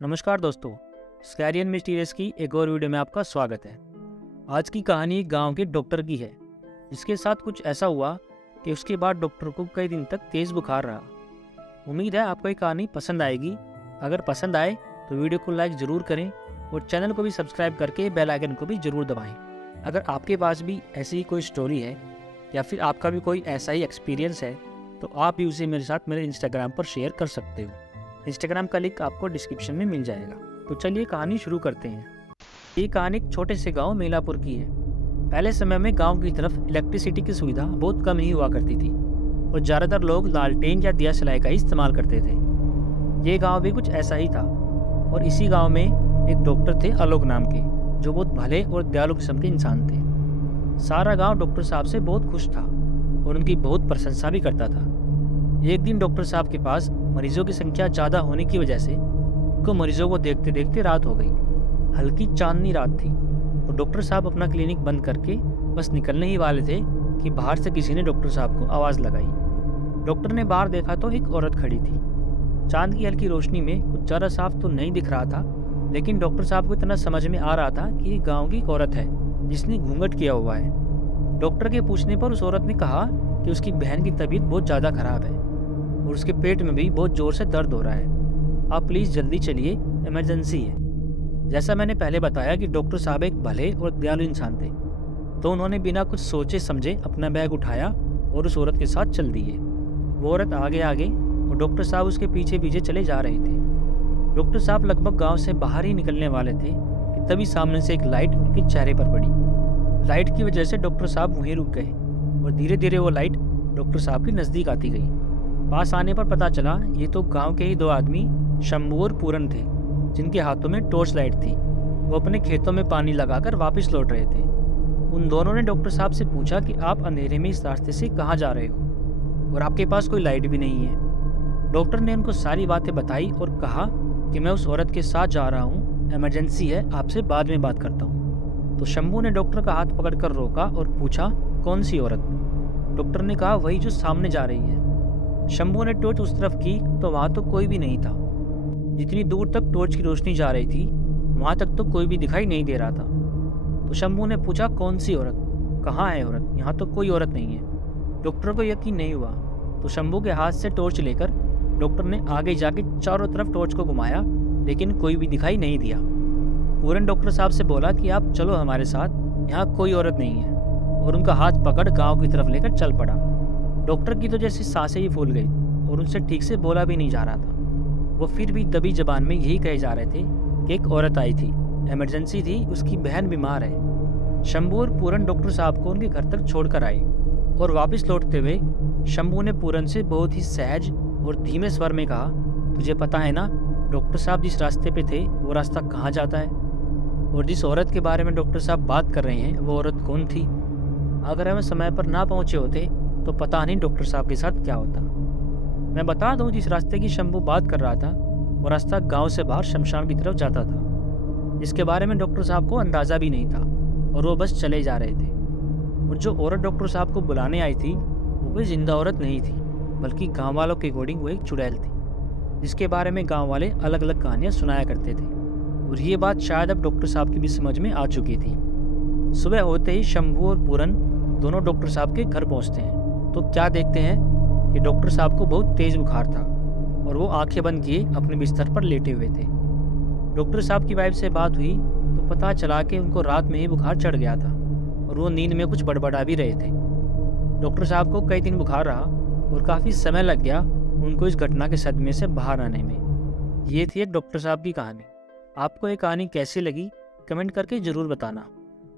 नमस्कार दोस्तों, scary and mysterious की एक और वीडियो में आपका स्वागत है। आज की कहानी एक गांव के डॉक्टर की है, जिसके साथ कुछ ऐसा हुआ कि उसके बाद डॉक्टर को कई दिन तक तेज़ बुखार रहा। उम्मीद है आपको ये कहानी पसंद आएगी। अगर पसंद आए तो वीडियो को लाइक ज़रूर करें और चैनल को भी सब्सक्राइब करके बेल आइकन को भी ज़रूर दबाएँ। अगर आपके पास भी ऐसी ही कोई स्टोरी है या फिर आपका भी कोई ऐसा ही एक्सपीरियंस है तो आप भी उसे मेरे साथ मेरे इंस्टाग्राम पर शेयर कर सकते हो। इंस्टाग्राम का लिंक आपको डिस्क्रिप्शन में मिल जाएगा। तो चलिए कहानी शुरू करते हैं। ये कहानी एक छोटे से गांव मेलापुर की है। पहले समय में गांव की तरफ इलेक्ट्रिसिटी की सुविधा बहुत कम ही हुआ करती थी और ज़्यादातर लोग लालटेन या दिया सलाई का ही इस्तेमाल करते थे। ये गांव भी कुछ ऐसा ही था और इसी गांव में एक डॉक्टर थे आलोक नाम के, जो बहुत भले और दयालु किस्म के इंसान थे। सारा गाँव डॉक्टर साहब से बहुत खुश था और उनकी बहुत प्रशंसा भी करता था। एक दिन डॉक्टर साहब के पास मरीजों की संख्या ज़्यादा होने की वजह से उनको मरीजों को देखते देखते रात हो गई। हल्की चांदनी रात थी तो डॉक्टर साहब अपना क्लिनिक बंद करके बस निकलने ही वाले थे कि बाहर से किसी ने डॉक्टर साहब को आवाज़ लगाई। डॉक्टर ने बाहर देखा तो एक औरत खड़ी थी। चांद की हल्की रोशनी में कुछ ज़्यादा साफ तो नहीं दिख रहा था, लेकिन डॉक्टर साहब को इतना समझ में आ रहा था कि ये गाँव की एक औरत है जिसने घूंघट किया हुआ है। डॉक्टर के पूछने पर उस औरत ने कहा कि उसकी बहन की तबीयत बहुत ज़्यादा खराब है और उसके पेट में भी बहुत ज़ोर से दर्द हो रहा है। आप प्लीज़ जल्दी चलिए, इमरजेंसी है। जैसा मैंने पहले बताया कि डॉक्टर साहब एक भले और दयालु इंसान थे, तो उन्होंने बिना कुछ सोचे समझे अपना बैग उठाया और उस औरत के साथ चल दिए। वो औरत आगे आगे और डॉक्टर साहब उसके पीछे पीछे चले जा रहे थे। डॉक्टर साहब लगभग गाँव से बाहर ही निकलने वाले थे कि तभी सामने से एक लाइट उनके चेहरे पर पड़ी। लाइट की वजह से डॉक्टर साहब वहीं रुक गए और धीरे धीरे वो लाइट डॉक्टर साहब के नज़दीक आती गई। पास आने पर पता चला ये तो गांव के ही दो आदमी शंभू और पूरन थे, जिनके हाथों में टॉर्च लाइट थी। वो अपने खेतों में पानी लगाकर वापस लौट रहे थे। उन दोनों ने डॉक्टर साहब से पूछा कि आप अंधेरे में इस रास्ते से कहाँ जा रहे हो और आपके पास कोई लाइट भी नहीं है। डॉक्टर ने उनको सारी बातें बताई और कहा कि मैं उस औरत के साथ जा रहा हूँ, इमरजेंसी है, आपसे बाद में बात करता हूँ। तो शंभू ने डॉक्टर का हाथ पकड़कर रोका और पूछा, कौन सी औरत? डॉक्टर ने कहा, वही जो सामने जा रही है। शंभू ने टॉर्च उस तरफ की तो वहां तो कोई भी नहीं था। जितनी दूर तक टॉर्च की रोशनी जा रही थी वहां तक तो कोई भी दिखाई नहीं दे रहा था। तो शंभू ने पूछा, कौन सी औरत? कहाँ है औरत? यहाँ तो कोई औरत नहीं है। डॉक्टर को यकीन नहीं हुआ तो शंभू के हाथ से टॉर्च लेकर डॉक्टर ने आगे जाके चारों तरफ टॉर्च को घुमाया, लेकिन कोई भी दिखाई नहीं दिया। पूरन डॉक्टर साहब से बोला कि आप चलो हमारे साथ, यहाँ कोई औरत नहीं है, और उनका हाथ पकड़ गाँव की तरफ लेकर चल पड़ा। डॉक्टर की तो जैसी सांसें ही फूल गई और उनसे ठीक से बोला भी नहीं जा रहा था। वो फिर भी दबी जबान में यही कहे जा रहे थे कि एक औरत आई थी, इमरजेंसी थी, उसकी बहन बीमार है। शंभू और पूरन डॉक्टर साहब को उनके घर तक छोड़कर आए और वापस लौटते हुए शंभू ने पूरन से बहुत ही सहज और धीमे स्वर में कहा, तुझे पता है ना डॉक्टर साहब जिस रास्ते पे थे वो रास्ता कहाँ जाता है? और जिस औरत के बारे में डॉक्टर साहब बात कर रहे हैं वो औरत कौन थी? अगर हम समय पर ना पहुँचे होते तो पता नहीं डॉक्टर साहब के साथ क्या होता। मैं बता दूं, जिस रास्ते की शंभू बात कर रहा था वो रास्ता गांव से बाहर शमशान की तरफ जाता था, जिसके बारे में डॉक्टर साहब को अंदाज़ा भी नहीं था और वो बस चले जा रहे थे। और जो औरत डॉक्टर साहब को बुलाने आई थी वो कोई जिंदा औरत नहीं थी, बल्कि गाँव वालों के अकॉर्डिंग वो एक चुड़ैल थी, जिसके बारे में गाँव वाले अलग अलग कहानियाँ सुनाया करते थे। और ये बात शायद अब डॉक्टर साहब की भी समझ में आ चुकी थी। सुबह होते ही शंभू और पूरन दोनों डॉक्टर साहब के घर पहुँचते हैं तो क्या देखते हैं कि डॉक्टर साहब को बहुत तेज बुखार था और वो आंखें बंद किए अपने बिस्तर पर लेटे हुए थे। डॉक्टर साहब की वाइफ से बात हुई तो पता चला कि उनको रात में ही बुखार चढ़ गया था और वो नींद में कुछ बड़बड़ा भी रहे थे। डॉक्टर साहब को कई दिन बुखार रहा और काफ़ी समय लग गया उनको इस घटना के सदमे से बाहर आने में। ये थी एक डॉक्टर साहब की कहानी। आपको ये कहानी कैसी लगी कमेंट करके ज़रूर बताना,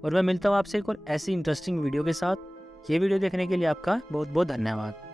और मैं मिलता हूँ आपसे एक और ऐसी इंटरेस्टिंग वीडियो के साथ। ये वीडियो देखने के लिए आपका बहुत बहुत धन्यवाद।